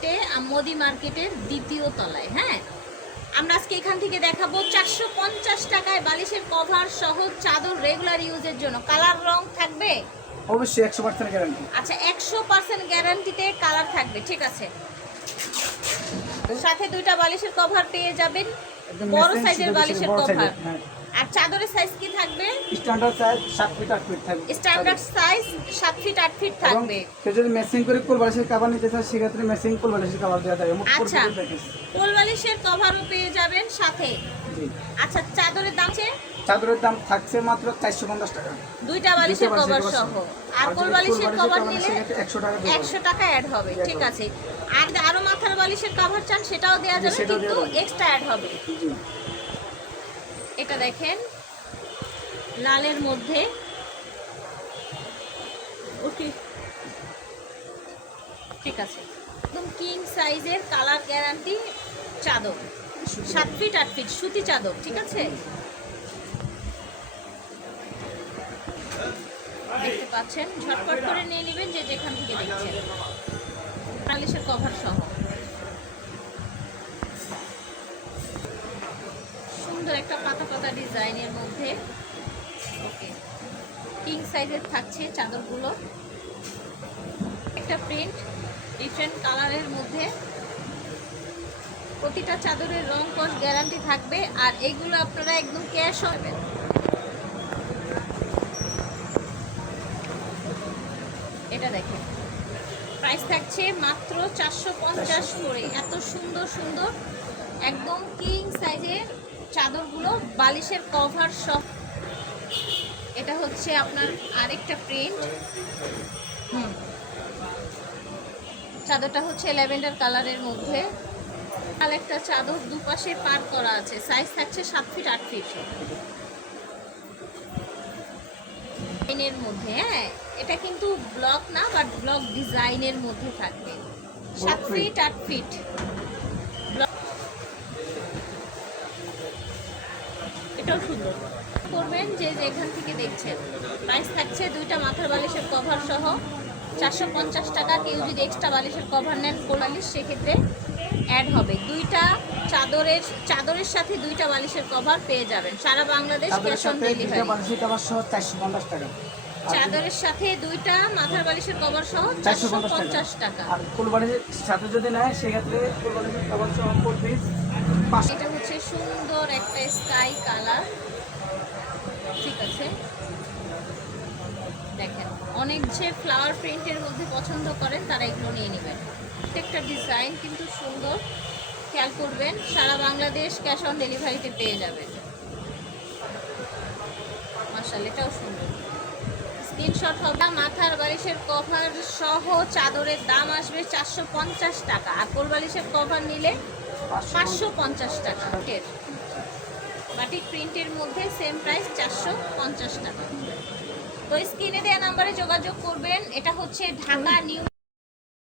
মার্কেটে, মোদি মার্কেটের দ্বিতীয় তলায়। হ্যাঁ, আমরা আজকে এখান থেকে দেখাবো 450 টাকায় বালিশের কভার সহ চাদর রেগুলার ইউজের জন্য। কালার রং থাকবে অবশ্যই 100% গ্যারান্টি। আচ্ছা, 100% গ্যারান্টিতে কালার থাকবে। ঠিক আছে, সাথে দুইটা বালিশের কভার পেয়ে যাবেন, বড় সাইজের বালিশের কভার। আর চাদরের সাইজ কি থাকবে? স্ট্যান্ডার্ড সাইজ 7 ফিট 8 ফিট থাকবে। স্ট্যান্ডার্ড সাইজ 7 ফিট 8 ফিট থাকবে। কেউ যদি ম্যাচিং করে কোল বালিশের কভার নিতে চায় সেক্ষেত্রে ম্যাচিং কোল বালিশের কভার দেওয়া যায়। আচ্ছা, কোল বালিশের কভারও পেয়ে যাবেন সাথে। জি। আচ্ছা, চাদরের দাম চাদরের দাম থাকছে মাত্র 450 টাকা, দুইটা বালিশের কভার সহ। আর কোল বালিশের কভার নিলে 100 টাকা 100 টাকা অ্যাড হবে। ঠিক আছে, আর আরো মাথার বালিশের কভার চান সেটাও দেওয়া যাবে, কিন্তু এক্সট্রা অ্যাড হবে। জি। এটা দেখেন লালের মধ্যে, ওকে ঠিক আছে, একদম কিং সাইজের কালার গ্যারান্টি চাদর, 7 ফিট 8 ফিট সুতি চাদর। ঠিক আছে, দেখতে পাচ্ছেন, ঝটপট করে নিয়ে নেবেন যে যেখান থেকে দেখছেন। বালিশের কভার সহ সুন্দর একটা পাতা পাতা ডিজাইনের মধ্যে। ওকে, কিং সাইজের থাকছে চাদরগুলো, একটা প্রিন্ট ডিফারেন্ট কালারের মধ্যে। প্রতিটা চাদরের রং কস গ্যারান্টি থাকবে, আর এগুলো আপনারা একদম ক্যাশ হবেন। এটা দেখেন, প্রাইস থাকছে মাত্র 450 করে। এত সুন্দর সুন্দর একদম কিং সাইজের চাদরগুলো বালিশের কভার সহ। এটা হচ্ছে আপনার আরেকটা প্রিন্ট। চাদরটা হচ্ছে ল্যাভেন্ডার কালারের মধ্যে। আর একটা চাদর দুপাশে পার করা আছে, সাইজ থাকছে 7 ফিট 8 ফিট এর মধ্যে। হ্যাঁ, এটা কিন্তু ব্লক না, বাট ব্লক ডিজাইনের মধ্যে থাকবে। 7 ফিট 8 ফিট এটাও সুন্দর। করবেন যে যেখান থেকে দেখছেন। প্রাইস থাকছে দুইটা মাথার বালিশের কভার সহ 450 টাকা। কেউ যদি এক্সট্রা বালিশের কভার নেন কোল বালিশ, সেক্ষেত্রে অ্যাড হবে। দুইটা চাদরের সাথে দুইটা বালিশের কভার পেয়ে যাবেন। সারা বাংলাদেশ ক্যাশ অন ডেলিভারি। বালিশের কভার সহ 450 টাকা। চাদরের সাথে দুইটা মাথার বালিশের কভার সহ 450 টাকা। আর কোল বালিশের সাথে যদি নেয় সেক্ষেত্রে কোল বালিশের কভার সহ 4 পিস 500। এটা হচ্ছে সুন্দর একটা স্কাই কালার। ঠিক আছে, দেখেন, অনেক যে ফ্লাওয়ার প্রিন্টের মধ্যে পছন্দ করেন তারা এগুলো নিয়ে নেবেন। প্রত্যেকটা ডিজাইন কিন্তু সুন্দর, খেয়াল করবেন। সারা বাংলাদেশ ক্যাশ অন ডেলিভারিতে পেয়ে যাবেন। মাশাআল্লাহ, এটাও সুন্দর। স্ক্রিনশট হবে। মাথার বালিশের কভার সহ চাদরের দাম আসবে 450 টাকা, আর কোল বালিশের কভার নিলে 550 টাকা। বাটিক প্রিন্টের মধ্যে সেম প্রাইস 450 টাকা। তো স্ক্রিনে দেওয়া নাম্বারে যোগাযোগ করবেন। এটা হচ্ছে ঢাকা নিউ